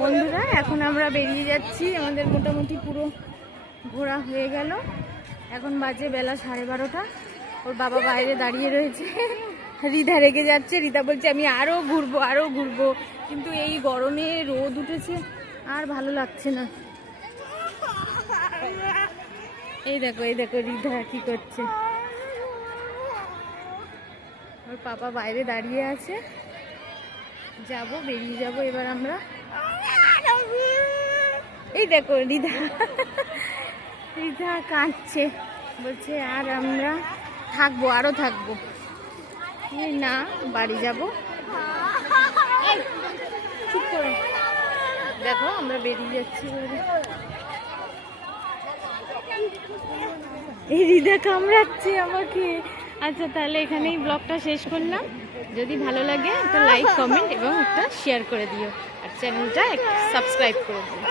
বন্ধুরা এখন আমরা বেরিয়ে যাচ্ছি। আমাদের মোটামুটি পুরো ঘোরা হয়ে গেল। এখন বাজে বেলা 12:30। ওর বাবা বাইরে দাঁড়িয়ে রয়েছে, রিধা রেগে যাচ্ছে। রিধা বলছে আমি আরও ঘুরবো, কিন্তু এই গরমে রোদ উঠেছে আর ভালো লাগছে না। এই দেখো রিধা কি করছে। ওর পাপা বাইরে দাঁড়িয়ে আছে। বেরিয়ে যাবো এবার আমরা। এই দেখো রিধা কাঁদছে, বলছে আর আমরা আরো থাকবো না, বাড়ি যাবো। চুপ করে দেখো আমরা বেরিয়ে যাচ্ছি। এই রিধা কামড়াচ্ছে আমাকে। আচ্ছা তাহলে এখানেই ব্লগটা শেষ করলাম। যদি ভালো লাগে একটা লাইক, কমেন্ট এবং একটা শেয়ার করে দিও, আর চ্যানেলটা সাবস্ক্রাইব করে দিও।